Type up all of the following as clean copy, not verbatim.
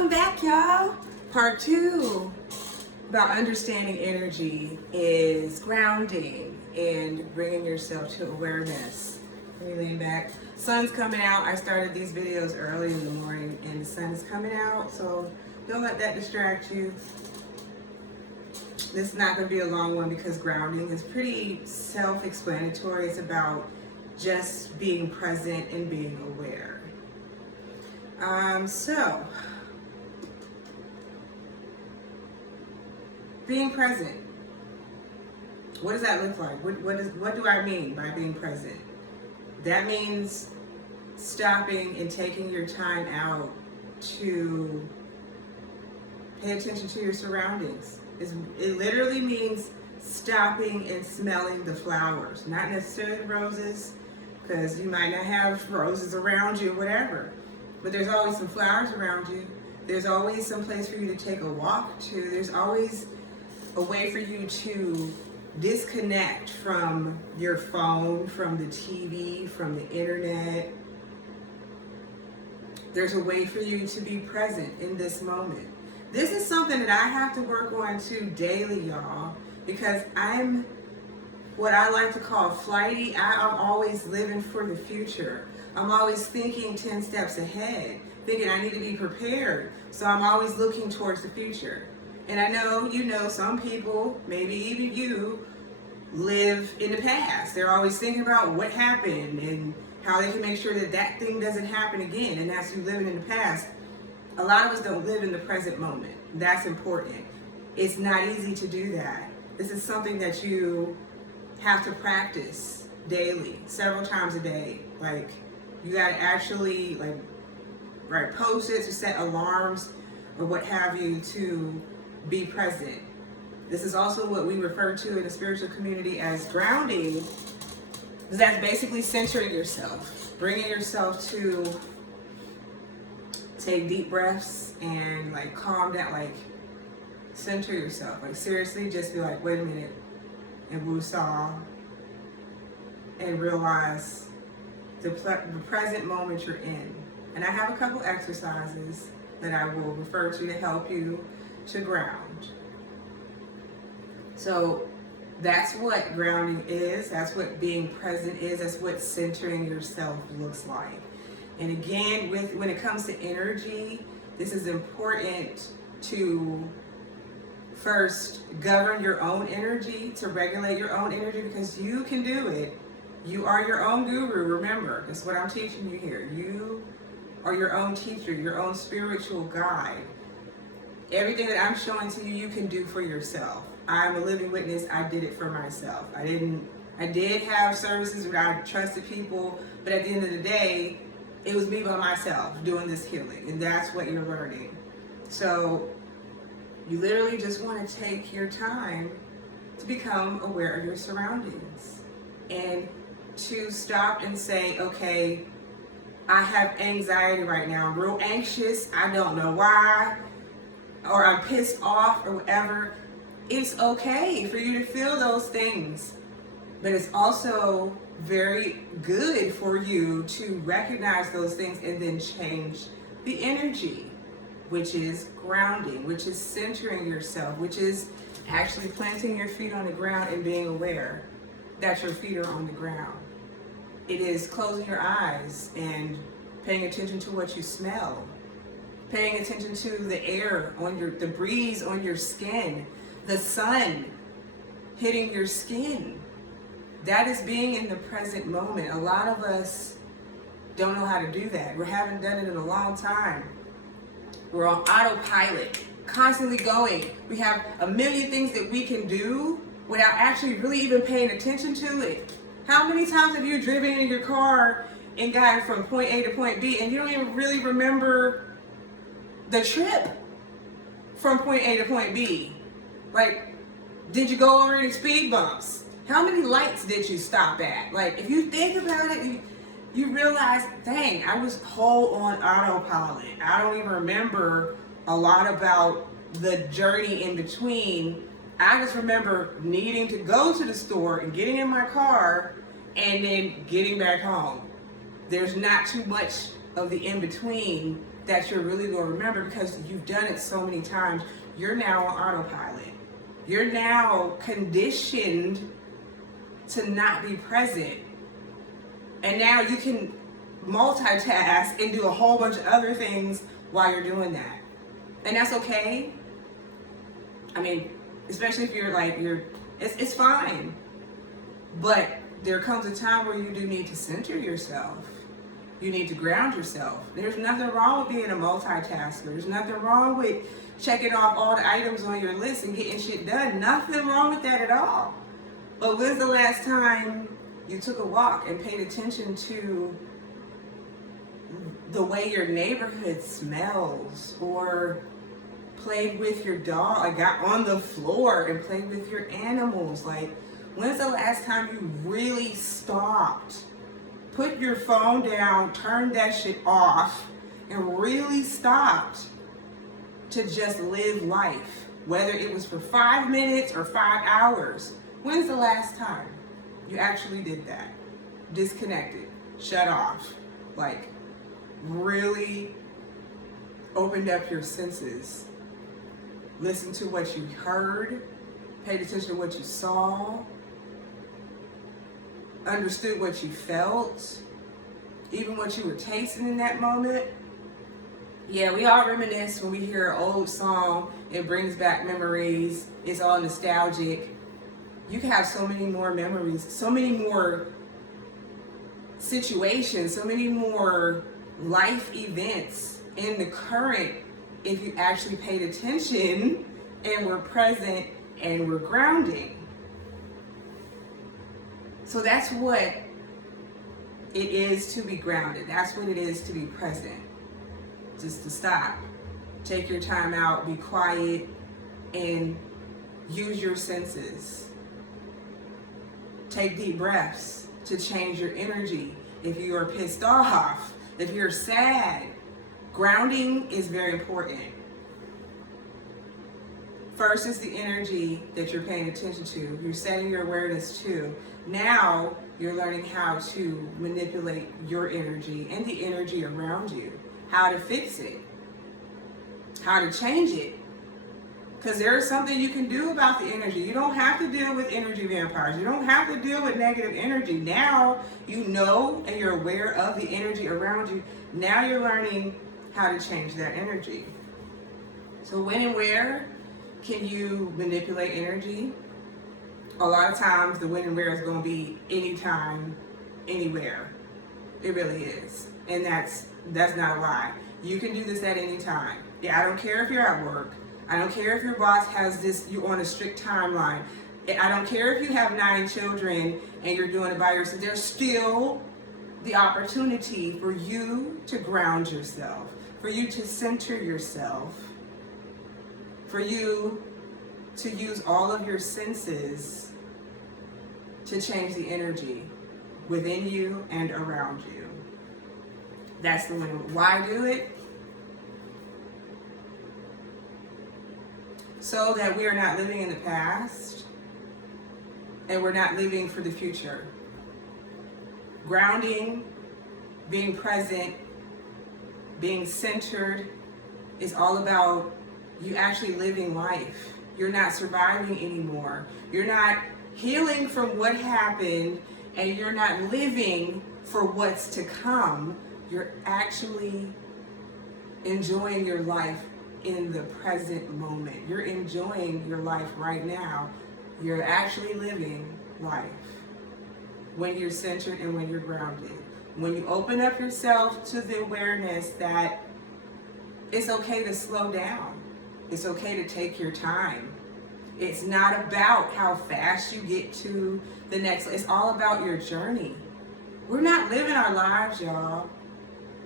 Welcome back, y'all. Part 2 about understanding energy is grounding and bringing yourself to awareness. Let me lean back. Sun's coming out. I started these videos early in the morning and the sun is coming out, so don't let that distract you. This is not going to be a long one because grounding is pretty self-explanatory. It's about just being present and being aware. So being present. What does that look like? What do I mean by being present? That means stopping and taking your time out to pay attention to your surroundings. It literally means stopping and smelling the flowers, not necessarily the roses, because you might not have roses around you or whatever, but there's always some flowers around you. There's always some place for you to take a walk to. There's always a way for you to disconnect from your phone, from the TV, from the internet. There's a way for you to be present in this moment. This is something that I have to work on too daily, y'all, because I'm what I like to call flighty. I'm always living for the future. I'm always thinking 10 steps ahead, thinking I need to be prepared. So I'm always looking towards the future. And I know, some people, maybe even you, live in the past. They're always thinking about what happened and how they can make sure that that thing doesn't happen again. And that's you living in the past. A lot of us don't live in the present moment. That's important. It's not easy to do that. This is something that you have to practice daily, several times a day. Like, you gotta actually write post-its or set alarms or what have you to be present. This is also what we refer to in the spiritual community as grounding. That's basically centering yourself, bringing yourself to take deep breaths and calm down, center yourself. Seriously, just be like, wait a minute, and woosah, and realize the present moment you're in. And I have a couple exercises that I will refer to help you to ground. So that's what grounding is. That's what being present is. That's what centering yourself looks like. And again, when it comes to energy, this is important to first govern your own energy, to regulate your own energy, because you can do it. You are your own guru, remember. That's what I'm teaching you here. You are your own teacher, your own spiritual guide. Everything that I'm showing to you, you can do for yourself. I'm a living witness. I did it for myself. I did have services where I trusted people, but at the end of the day, it was me by myself doing this healing, and that's what you're learning. So you literally just want to take your time to become aware of your surroundings and to stop and say, okay, I have anxiety right now. I'm real anxious. I don't know why, or I'm pissed off or whatever. It's okay for you to feel those things, but it's also very good for you to recognize those things and then change the energy, which is grounding, which is centering yourself, which is actually planting your feet on the ground and being aware that your feet are on the ground. It is closing your eyes and paying attention to what you smell, paying attention to the air the breeze on your skin, the sun hitting your skin. That is being in the present moment. A lot of us don't know how to do that. We haven't done it in a long time. We're on autopilot, constantly going. We have a million things that we can do without actually really even paying attention to it. How many times have you driven in your car and gotten from point A to point B and you don't even really remember the trip from point A to point B? Did you go over any speed bumps? How many lights did you stop at? If you think about it, you realize, dang, I was whole on autopilot. I don't even remember a lot about the journey in between. I just remember needing to go to the store and getting in my car and then getting back home. There's not too much of the in-between that you're really going to remember because you've done it so many times. You're now on autopilot. You're now conditioned to not be present. And now you can multitask and do a whole bunch of other things while you're doing that. And that's okay. I mean, especially if you're like, it's fine. But there comes a time where you do need to center yourself. You need to ground yourself. There's nothing wrong with being a multitasker. There's nothing wrong with checking off all the items on your list and getting shit done. Nothing wrong with that at all. But when's the last time you took a walk and paid attention to the way your neighborhood smells, or played with your dog, like got on the floor and played with your animals? Like, when's the last time you really stopped, put your phone down, turned that shit off, and really stopped to just live life? Whether it was for 5 minutes or 5 hours. When's the last time you actually did that? Disconnected, shut off, like really opened up your senses, listened to what you heard, paid attention to what you saw, understood what you felt, even what you were tasting in that moment. Yeah, we all reminisce when we hear an old song. It brings back memories. It's all nostalgic. You can have so many more memories, so many more situations, so many more life events in the current if you actually paid attention and were present and were grounding. So that's what it is to be grounded. That's what it is to be present. Just to stop, take your time out, be quiet, and use your senses. Take deep breaths to change your energy. If you are pissed off, if you're sad, grounding is very important. First is the energy that you're paying attention to. You're setting your awareness to. Now you're learning how to manipulate your energy and the energy around you. How to fix it. How to change it. Because there is something you can do about the energy. You don't have to deal with energy vampires. You don't have to deal with negative energy. Now you know and you're aware of the energy around you. Now you're learning how to change that energy. So when and where can you manipulate energy? A lot of times the when and where is going to be anytime, anywhere. It really is. And that's not a lie. You can do this at any time. Yeah, I don't care if you're at work. I don't care if your boss has this, you're on a strict timeline. I don't care if you have 9 children and you're doing it by yourself. There's still the opportunity for you to ground yourself, for you to center yourself, for you to use all of your senses to change the energy within you and around you. That's the one. Why do it? So that we are not living in the past and we're not living for the future. Grounding, being present, being centered is all about you actually living life. You're not surviving anymore. You're not healing from what happened, and you're not living for what's to come. You're actually enjoying your life in the present moment. You're enjoying your life right now. You're actually living life when you're centered and when you're grounded. When you open up yourself to the awareness that it's okay to slow down. It's okay to take your time. It's not about how fast you get to the next. It's all about your journey. We're not living our lives, y'all.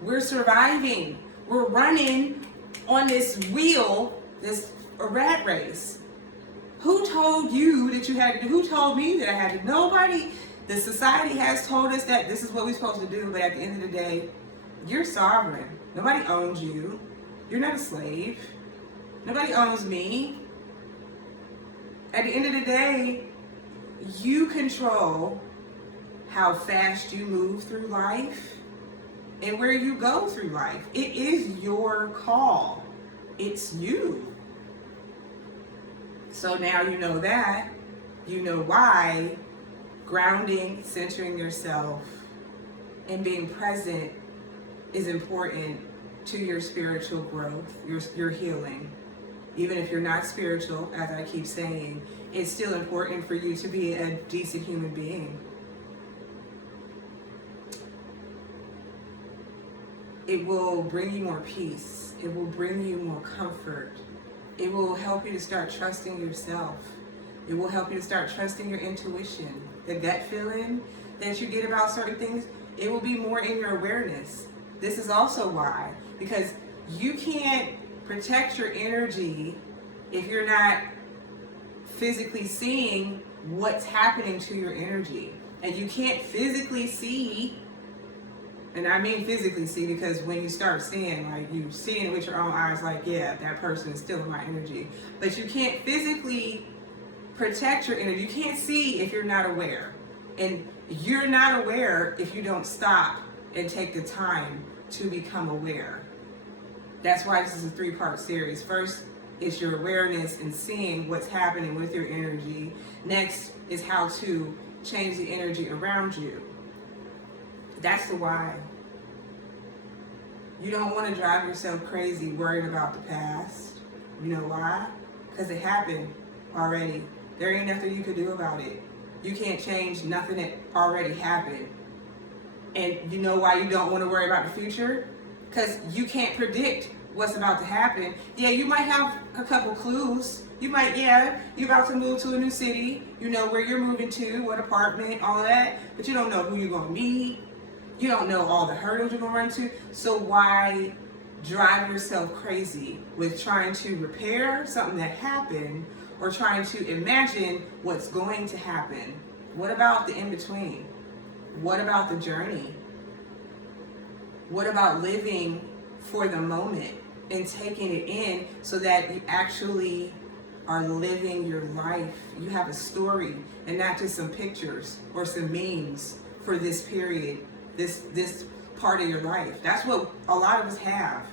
We're surviving. We're running on this wheel, this rat race. Who told you that you had to do? Who told me that I had to? Nobody. The society has told us that this is what we're supposed to do, but at the end of the day, you're sovereign. Nobody owns you. You're not a slave. Nobody owns me. At the end of the day, you control how fast you move through life and where you go through life. It is your call. It's you. So now you know that. You know why grounding, centering yourself, and being present is important to your spiritual growth, your healing. Even if you're not spiritual, as I keep saying, it's still important for you to be a decent human being. It will bring you more peace. It will bring you more comfort. It will help you to start trusting yourself. It will help you to start trusting your intuition. The gut feeling that you get about certain things, it will be more in your awareness. This is also why, because you can't protect your energy if you're not physically seeing what's happening to your energy. And you can't physically see, and I mean physically see, because when you start seeing, like you seeing it with your own eyes, like, yeah, that person is stealing my energy. But you can't physically protect your energy. You can't see if you're not aware. And you're not aware if you don't stop and take the time to become aware. That's why this is a 3-part series. First is your awareness and seeing what's happening with your energy. Next is how to change the energy around you. That's the why. You don't want to drive yourself crazy worried about the past. You know why? Because it happened already. There ain't nothing you could do about it. You can't change nothing that already happened. And you know why you don't want to worry about the future? Because you can't predict what's about to happen. Yeah, you might have a couple clues. You might, you're about to move to a new city. You know where you're moving to, what apartment, all of that. But you don't know who you're going to meet. You don't know all the hurdles you're going to run into. So why drive yourself crazy with trying to repair something that happened or trying to imagine what's going to happen? What about the in-between? What about the journey? What about living for the moment and taking it in so that you actually are living your life? You have a story and not just some pictures or some memes for this period, this part of your life. That's what a lot of us have.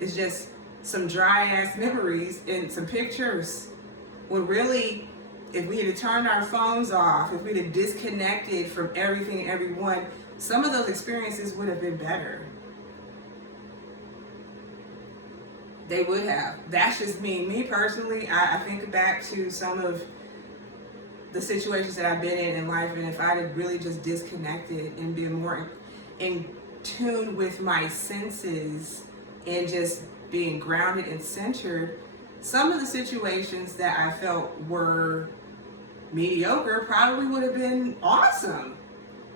It's just some dry ass memories and some pictures. When really, if we had turned our phones off, if we'd have disconnected from everything and everyone, some of those experiences would have been better. They would have. That's just me. Me personally, I think back to some of the situations that I've been in life, and if I'd have really just disconnected and been more in tune with my senses and just being grounded and centered, some of the situations that I felt were mediocre probably would have been awesome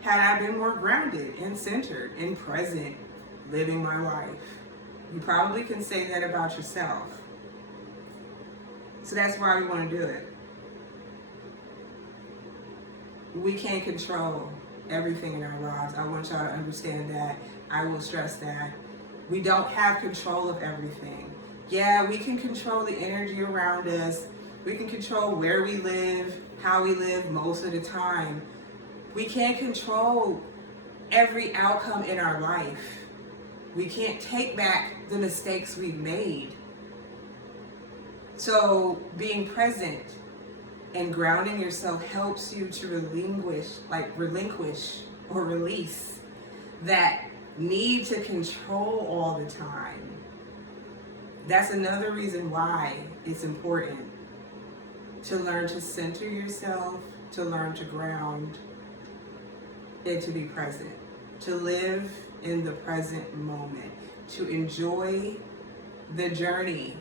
had I been more grounded and centered and present, living my life. You probably can say that about yourself. So that's why we want to do it. We can't control everything in our lives. I want y'all to understand that. I will stress that. We don't have control of everything. Yeah, we can control the energy around us. We can control where we live, how we live most of the time. We can't control every outcome in our life. We can't take back the mistakes we've made. So being present and grounding yourself helps you to relinquish or release that need to control all the time. That's another reason why it's important to learn to center yourself, to learn to ground, and to be present, to live in the present moment, to enjoy the journey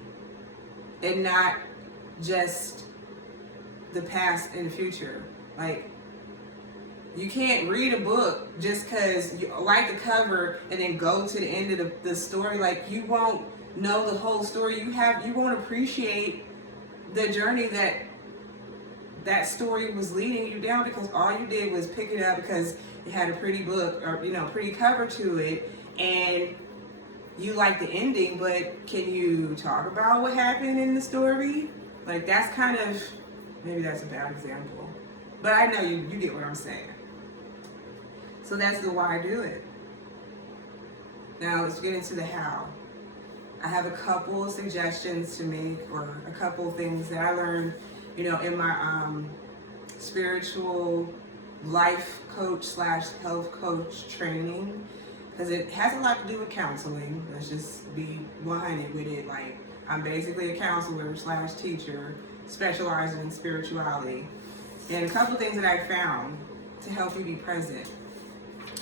and not just the past and future. Like, you can't read a book just because you like the cover and then go to the end of the story. Like, you won't know the whole story. You won't appreciate the journey that story was leading you down, because all you did was pick it up because it had a pretty book or pretty cover to it, and you like the ending, but can you talk about what happened in the story? Like, that's kind of, maybe that's a bad example, but I know you get what I'm saying. So that's the why I do it. Now let's get into the how. I have a couple of suggestions to make, or a couple of things that I learned, in my spiritual life coach / health coach training, because it has a lot to do with counseling. Let's just be 100 with it. Like, I'm basically a counselor / teacher specializing in spirituality. And a couple of things that I found to help you be present.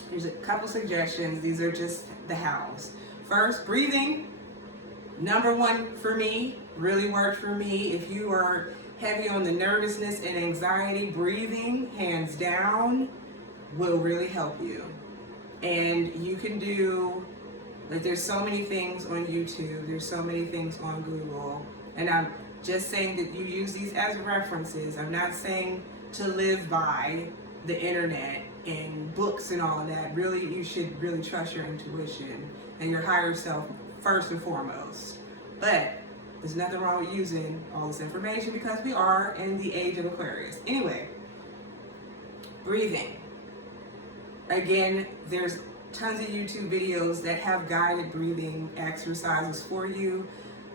There's a couple suggestions. These are just the hows. First, breathing. Number one for me, really worked for me. If you are heavy on the nervousness and anxiety, breathing, hands down, will really help you. And you can do, like, there's so many things on YouTube, there's so many things on Google, and I'm just saying that you use these as references. I'm not saying to live by the internet and books and all of that. Really, you should really trust your intuition and your higher self first and foremost. But there's nothing wrong with using all this information because we are in the age of Aquarius. Anyway, breathing. Again, there's tons of YouTube videos that have guided breathing exercises for you.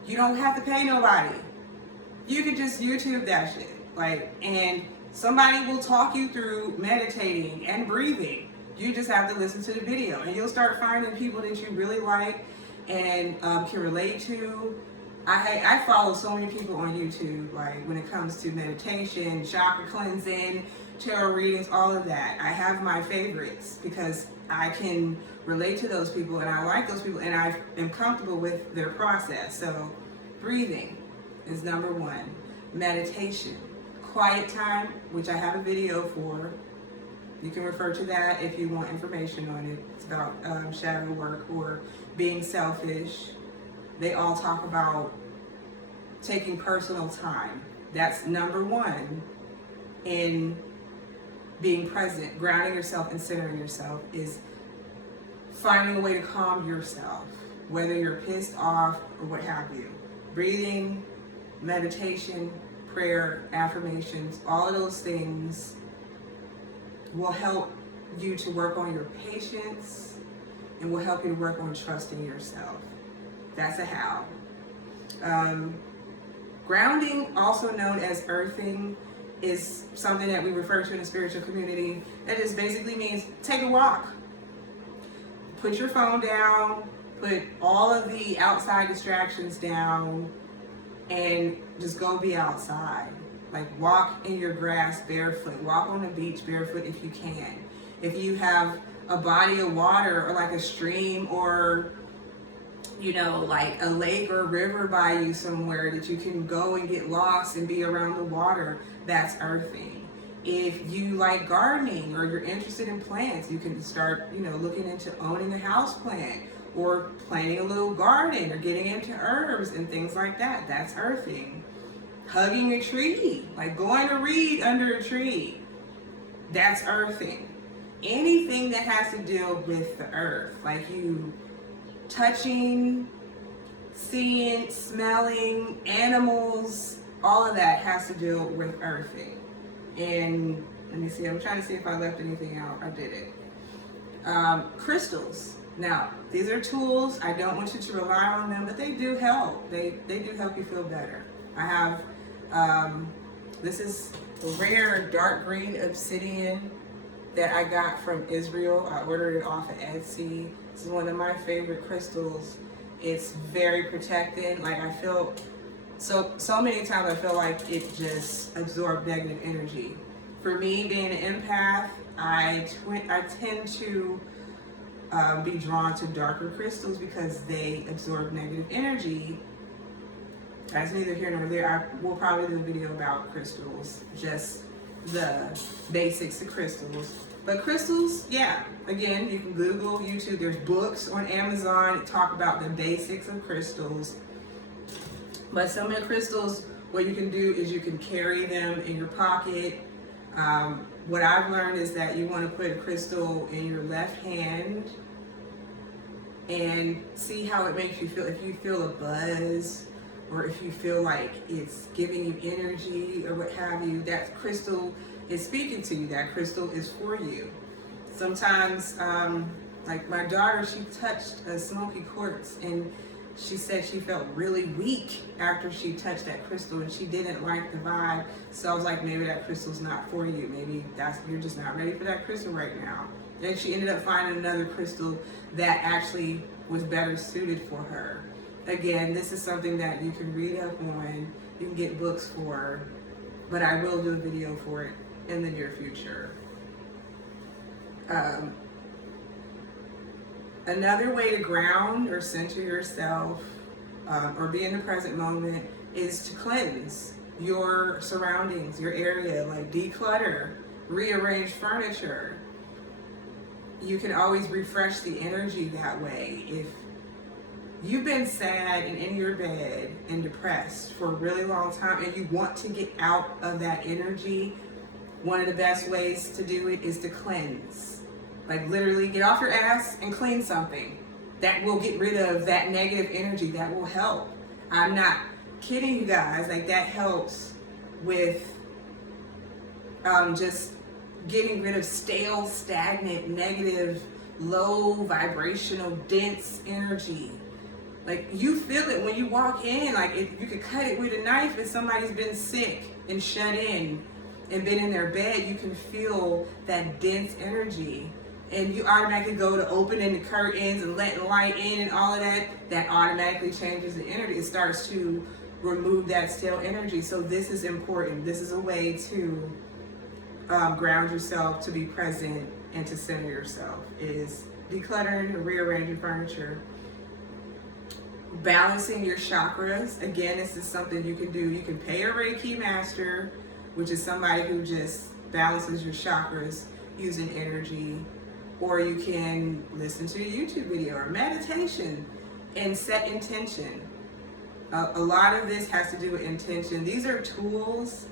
You don't have to pay nobody. You can just YouTube that shit. And somebody will talk you through meditating and breathing. You just have to listen to the video, and you'll start finding people that you really like and can relate to. I follow so many people on YouTube, like when it comes to meditation, chakra cleansing, tarot readings, all of that. I have my favorites because I can relate to those people and I like those people and I am comfortable with their process. So breathing is number one. Meditation, quiet time, which I have a video for. You can refer to that if you want information on it. It's about shadow work or being selfish. They all talk about taking personal time. That's number one in being present. Grounding yourself and centering yourself is finding a way to calm yourself, whether you're pissed off or what have you. Breathing, meditation, prayer, affirmations, all of those things will help you to work on your patience and will help you to work on trusting yourself. That's a how. Grounding, also known as earthing, is something that we refer to in the spiritual community. That just basically means take a walk. Put your phone down, put all of the outside distractions down, and just go be outside. Like, walk in your grass barefoot, walk on the beach barefoot if you can. If you have a body of water or like a stream or like a lake or a river by you somewhere that you can go and get lost and be around the water, that's earthing. If you like gardening or you're interested in plants, you can start, looking into owning a house plant or planting a little garden or getting into herbs and things like that. That's earthing. Hugging a tree, like going to read under a tree, that's earthing. Anything that has to deal with the earth, like you touching, seeing, smelling, animals, all of that has to deal with earthing. And let me see, I'm trying to see if I left anything out. I did it. Crystals. Now, these are tools. I don't want you to rely on them, but they do help. They do help you feel better. I have, this is a rare dark green obsidian that I got from Israel. I ordered it off of Etsy. This is one of my favorite crystals. It's very protecting. Like, I feel, so many times I feel like it just absorbs negative energy. For me, being an empath, I tend to be drawn to darker crystals because they absorb negative energy. That's neither here nor there. I will probably do a video about crystals, just the basics of crystals. But crystals, yeah, again, you can Google, YouTube, there's books on Amazon that talk about the basics of crystals. But some of the crystals, what you can do is you can carry them in your pocket. What I've learned is that you want to put a crystal in your left hand and see how it makes you feel. If you feel a buzz, or if you feel like it's giving you energy or what have you, that crystal is speaking to you. That crystal is for you. Sometimes, I Like my daughter, she touched a smoky quartz and she said she felt really weak after she touched that crystal and she didn't like the vibe. So I was like, maybe that crystal's not for you. Maybe you're just not ready for that crystal right now. And she ended up finding another crystal that actually was better suited for her. Again, this is something that you can read up on, you can get books for, but I will do a video for it in the near future. Another way to ground or center yourself or be in the present moment is to cleanse your surroundings, your area, like declutter, rearrange furniture. You can always refresh the energy that way. If you've been sad and in your bed and depressed for a really long time and you want to get out of that energy, one of the best ways to do it is to cleanse. Like literally get off your ass and clean something. That will get rid of that negative energy. That will help. I'm not kidding you guys. Like that helps with just getting rid of stale, stagnant, negative, low vibrational, dense energy. Like you feel it when you walk in. Like if you could cut it with a knife if somebody's been sick and shut in and been in their bed, you can feel that dense energy. And you automatically go to opening the curtains and letting light in and all of that. That automatically changes the energy. It starts to remove that stale energy. So this is important. This is a way to ground yourself, to be present, and to center yourself. Is decluttering and rearranging furniture. Balancing your chakras. Again, this is something you can do. You can pay a Reiki master, which is somebody who just balances your chakras using energy. Or you can listen to a YouTube video or meditation and set intention. A lot of this has to do with intention. These are tools,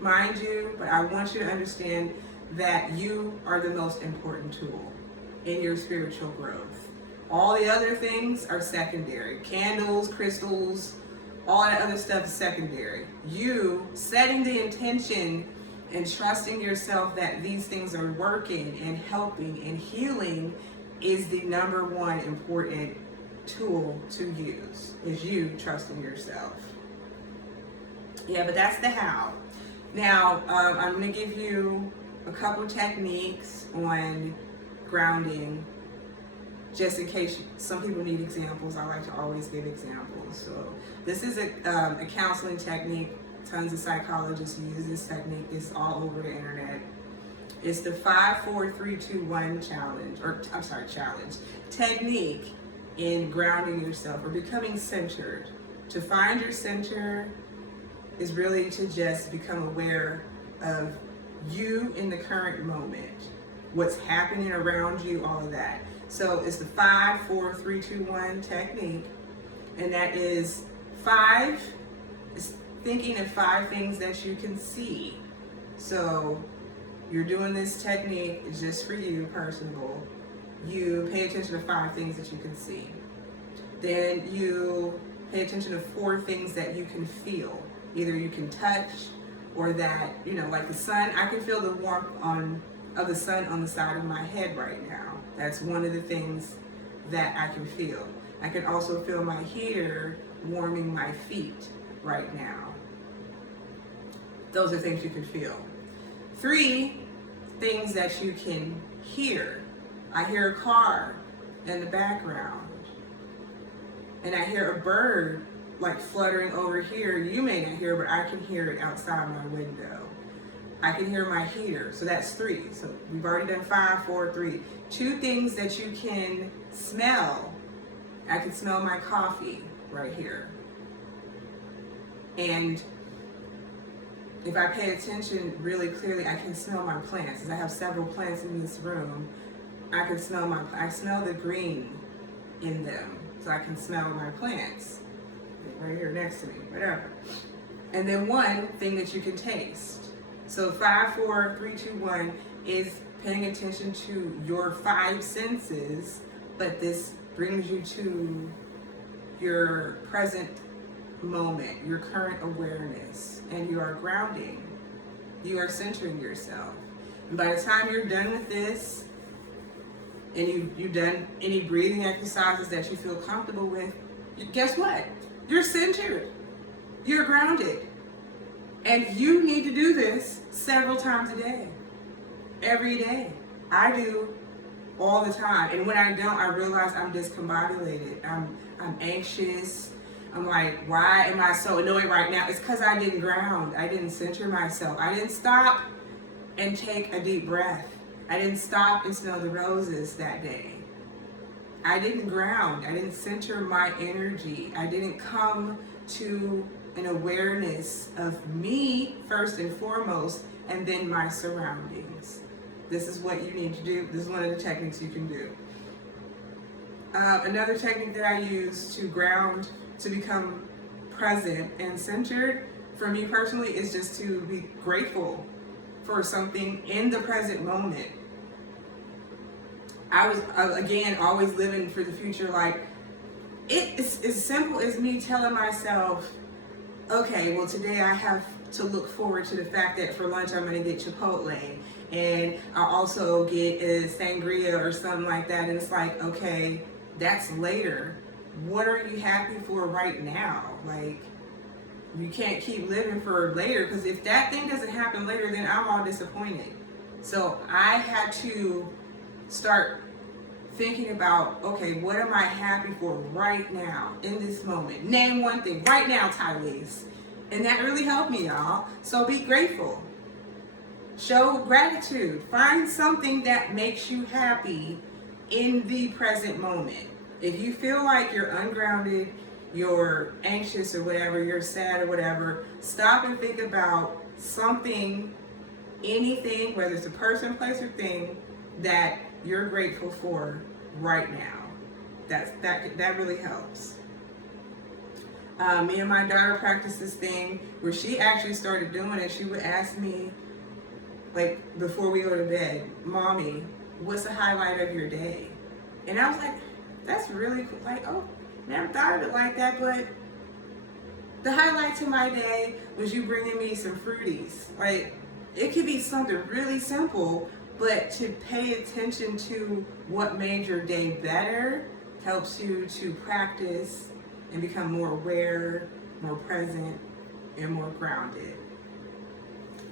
mind you, but I want you to understand that you are the most important tool in your spiritual growth. All the other things are secondary. Candles, crystals, all that other stuff is secondary. You setting the intention and trusting yourself that these things are working and helping and healing is the number one important tool to use, is you trusting yourself. Yeah, but that's the how. Now, I'm going to give you a couple techniques on grounding, just in case some people need examples. I like to always give examples. So this is a counseling technique. Tons of psychologists use this technique. It's all over the internet. It's the 5-4-3-2-1 challenge technique in grounding yourself or becoming centered. To find your center is really to just become aware of you in the current moment, what's happening around you, all of that. So it's the 5-4-3-2-1 technique, and that is 5 is thinking of 5 things that you can see. So you're doing this technique, it's just for you, personal. You pay attention to 5 things that you can see. Then you pay attention to 4 things that you can feel. Either you can touch or that, like the sun. I can feel the warmth of the sun on the side of my head right now. That's one of the things that I can feel. I can also feel my heater warming my feet right now. Those are things you can feel. 3 things that you can hear. I hear a car in the background, and I hear a bird like fluttering over here. You may not hear, but I can hear it outside my window. I can hear my heater. So that's 3. So we've already done 5, 4, 3. 2 things that you can smell. I can smell my coffee right here. And if I pay attention really clearly, I can smell my plants. As I have several plants in this room, I can smell I smell the green in them. So I can smell my plants right here next to me, whatever. And then 1 thing that you can taste. So 5, 4, 3, 2, 1 is paying attention to your 5 senses, but this brings you to your present moment, your current awareness, and you are grounding. You are centering yourself. And by the time you're done with this, and you've done any breathing exercises that you feel comfortable with, guess what? You're centered. You're grounded. And you need to do this several times a day. Every day. I do all the time. And when I don't, I realize I'm discombobulated. I'm anxious. I'm like, why am I so annoyed right now? It's because I didn't ground. I didn't center myself. I didn't stop and take a deep breath. I didn't stop and smell the roses that day. I didn't ground. I didn't center my energy. I didn't come to an awareness of me first and foremost, and then my surroundings. This is what you need to do. This is one of the techniques you can do. Another technique that I use to ground, to become present and centered, for me personally, is just to be grateful for something in the present moment. I was, again, always living for the future. Like, it's as simple as me telling myself, okay, well, today I have to look forward to the fact that for lunch I'm going to get Chipotle, and I'll also get a sangria or something like that. And it's like, okay, that's later. What are you happy for right now? Like, you can't keep living for later, because if that thing doesn't happen later, then I'm all disappointed. So I had to start thinking about, okay, what am I happy for right now in this moment? Name one thing right now, Tyrese. And that really helped me, y'all. So be grateful. Show gratitude. Find something that makes you happy in the present moment. If you feel like you're ungrounded, you're anxious or whatever, you're sad or whatever, stop and think about something, anything, whether it's a person, place, or thing, that you're grateful for right now. That really helps. Me and my daughter practiced this thing where she actually started doing it. She would ask me, like, before we go to bed, Mommy, what's the highlight of your day? And I was like, that's really cool. Like, oh, never thought of it like that, but the highlight to my day was you bringing me some fruities. Like, it could be something really simple, but to pay attention to what made your day better helps you to practice and become more aware, more present, and more grounded.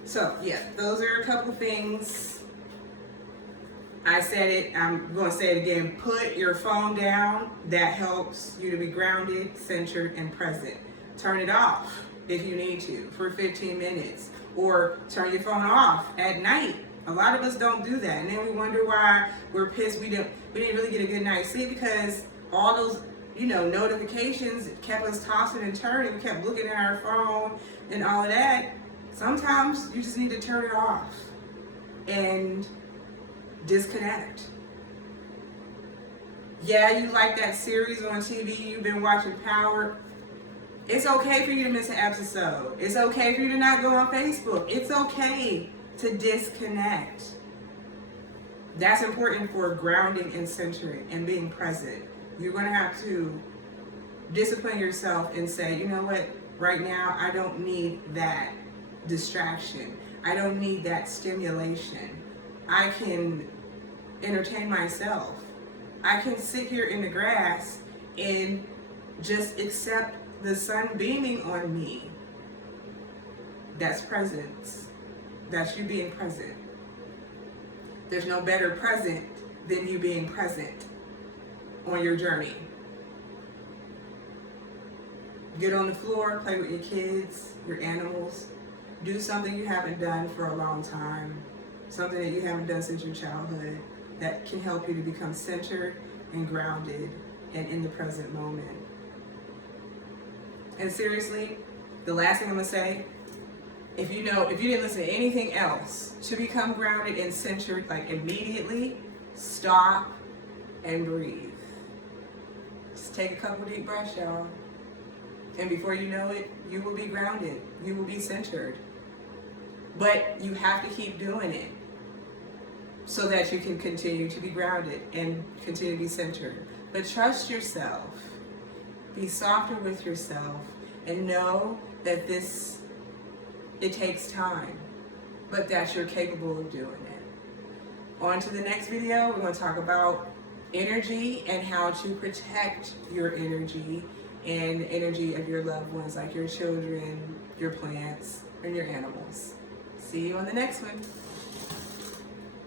So yeah, those are a couple things. I said it, I'm going to say it again. Put your phone down. That helps you to be grounded, centered, and present. Turn it off if you need to for 15 minutes, or turn your phone off at night. A lot of us don't do that, and then we wonder why we're pissed we didn't really get a good night's sleep, because all those notifications kept us tossing and turning. We kept looking at our phone and all of that. Sometimes you just need to turn it off and disconnect. Yeah, you like that series on TV, you've been watching Power. It's okay for you to miss an episode. It's okay for you to not go on Facebook. It's okay to disconnect. That's important for grounding and centering and being present. You're going to have to discipline yourself and say, you know what, right now I don't need that distraction. I don't need that stimulation. I can entertain myself. I can sit here in the grass and just accept the sun beaming on me. That's presence. That's you being present. There's no better present than you being present on your journey. Get on the floor, play with your kids, your animals. Do something you haven't done for a long time. Something that you haven't done since your childhood that can help you to become centered and grounded and in the present moment. And seriously, the last thing I'm gonna say, if you didn't listen to anything else, to become grounded and centered, like immediately, stop and breathe. Just take a couple deep breaths, y'all. And before you know it, you will be grounded. You will be centered. But you have to keep doing it so that you can continue to be grounded and continue to be centered. But trust yourself. Be softer with yourself and know that it takes time, but that you're capable of doing it. On to the next video, we're going to talk about energy and how to protect your energy and the energy of your loved ones, like your children, your plants, and your animals. See you on the next one.